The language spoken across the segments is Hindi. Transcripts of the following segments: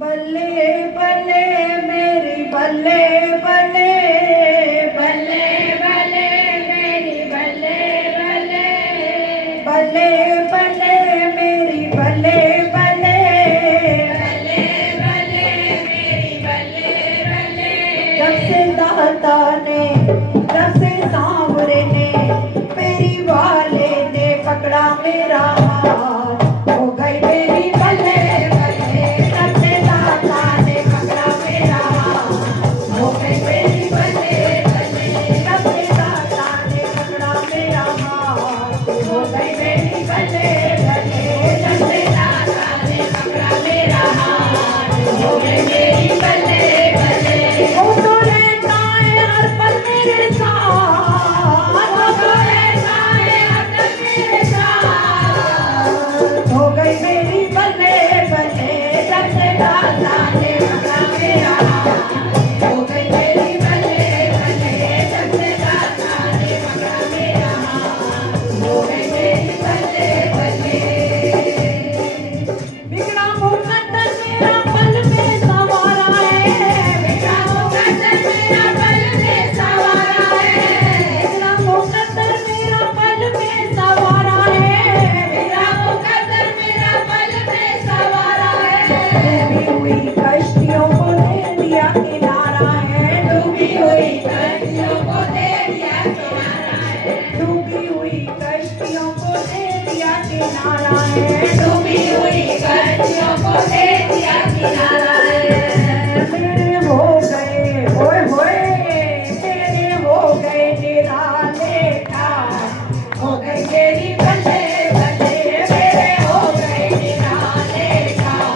बल्ले बल्ले मेरी बल्ले बल्ले बल्ले बल्ले मेरी बल्ले बल्ले बल्ले बल्ले मेरी बल्ले बल्ले बल्ले बल्ले मेरी बल्ले बल्ले जब से दाता ने जब से सांवरे ने मेरी वाले ने पकड़ा मेरा हाथ हो गई मेरी बल्ले बल्ले जब से दाता ने पकड़ा मेरा हाथ हो गई मेरी बल्ले बल्ले जब से दाता ने पकड़ा मेरा हाथ हो गई मेरी बल्ले बल्ले जब से दाता ने पकड़ा मेरा हाथ हो गई मेरी बल्ले बल्ले वो तो रहता है हर पल मेरे साथ वो तो रहता है हर पल मेरे साथ हो गई मेरी बल्ले बल्ले जब से दाता ने पकड़ा मेरा हाथ हो गई मेरी बल्ले बल्ले जब से दाता ने पकड़ा मेरा हाथ हो गई मेरी बल्ले बल्ले बिगड़ा मुकद्दर मेरा पल में सवारा है बिगड़ा मुकद्दर मेरा पल में सवारा है बिगड़ा मुकद्दर मेरा पल में सवारा है मेरा मुकद्दर मेरा पल में सवारा है डूबी हुई कश्तियों को दे दिया किनारा है डूबी हुई कश्तियों को दे दिया किनारा है डूबी हुई कश्तियों को दे दिया किनारा है डूबी हुई कश्तियों को दे दिया किनारा है मेरे हो गए होए होए मेरे हो गए निराले ठार हो गई मेरी बल्ले बल्ले मेरे हो गए निराले ठार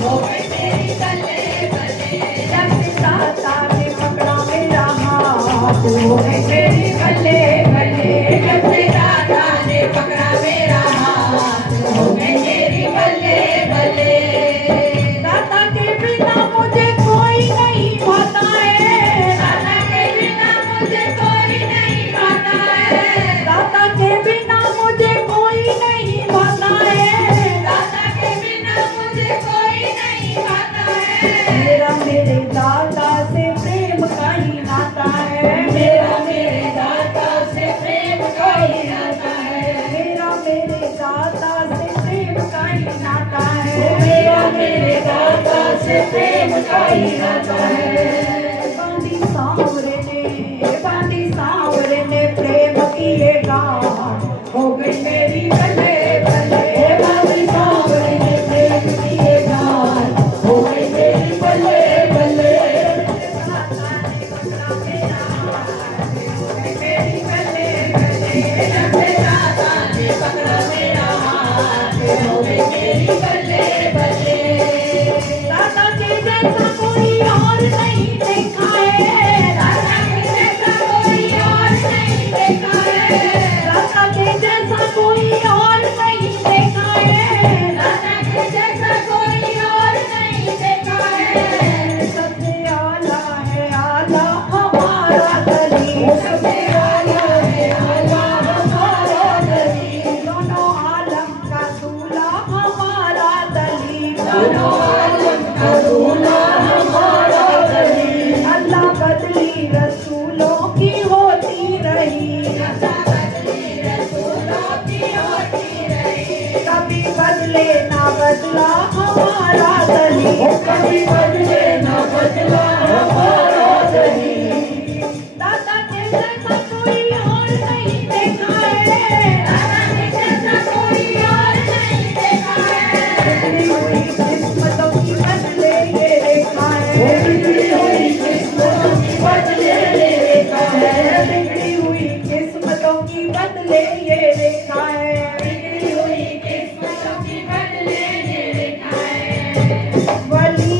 हो गई मेरी बल्ले बल्ले जब से दाता ने पकड़ा मेरा हाथ हो गई मेरी बल्ले बल्ले जब से दाता ने पकड़ा मेरा हाथ हो गई मेरी बल्ले बल्ले दाता के बिना मुझे कोई नहीं पाता है दाता के बिना मुझे कोई नहीं पाता है दाता के बिना मुझे कोई नहीं पाता है दाता के बिना मुझे कोई नहीं पाता है मेरा मेरे दाता से प्रेम का ही नाता है मेरा मेरे दाता से प्रेम का ही नाता है मेरा मेरे दाता से प्रेम का ही नाता है मेरा मेरे दाता से प्रेम का ही नाता है बांधी सांवरे ने प्रेम किए गाँव हो गई मेरी बल्ले बल्ले बांधी सांवरे ने प्रेम किए गाँव हो गई मेरी बल्ले बल्ले मेरी बल्ले बल्ले जब से दाता ने पकड़ा मेरा हाथ हो गई मेरी बल्ले बल्ले दादा के जैसा कोई और नहीं देखा है दाता के जैसा कोई और नहीं देखा है दादा के जैसा कोई और नहीं देखा है दाता के जैसा कोई और नहीं देखा है सबसे आला है आला हमारा गली सबसे आला है आला हमारा दली दोनों आलम का दूल्हा हमारा दली दोनों आलम का दूल्हा हमारा दली अल्लाह बदली रसूलों की होती रही बदली रसूलों की होती रही कभी बदले ना बदला हमारा दली कभी बदले न बदला हमारा दली दादा के जैसा कोई और नहीं देखा है दाता के जैसा कोई और नहीं देखा है बिगड़ी हुई किस्मतों की बदले ये रेखा है बिगड़ी हुई किस्मतों की बदले रेखा है बिगड़ी हुई किस्मतों की बदले ये रेखा है बिगड़ी हुई किस्मतों की बदले रेखा है वली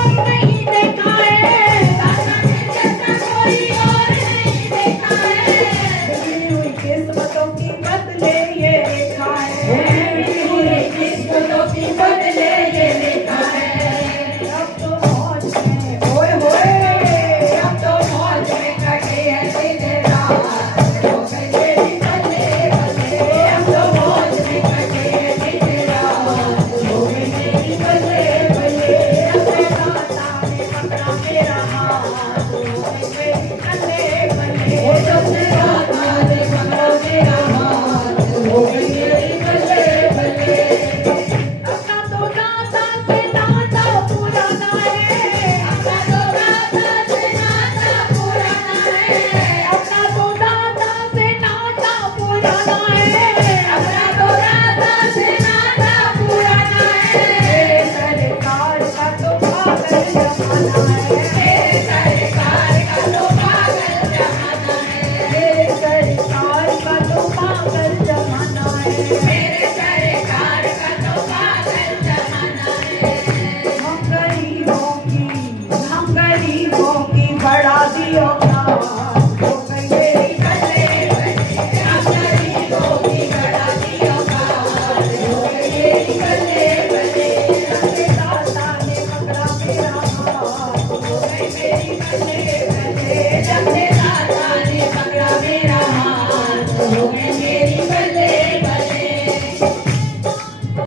और नहीं देखा है, दादा के जैसा कोई और नहीं देखा है। बिगड़ी हुई किस्मतों की बदले ये रेखा है, बिगड़ी हुई किस्मतों की बदले ये रेखा है। अब तो मौज में होए होए, अब तो मौज में कटे हैं दिन रात, हो गई मेरी बल्ले बल्ले। अब तो मौज में कटे हैं दिन रात, हो गई मेरी बल्ले बल्ले। अपने दाता ने पकड़ा मेरा हाथ, हो गई मेरी बल्ले बल्ले। वो सबसे दाता ने पकड़ा मेरा हाथ, हो गई मेरी बल्ले बल्ले। अपना तो दाता से नाता पुराना है, अपना तो दाता से नाता पुराना है, अपना तो दाता से नाता पुराना है। अपना तो दाता से नाता पुराना है। मेरे सरकार का तो पागल जमाना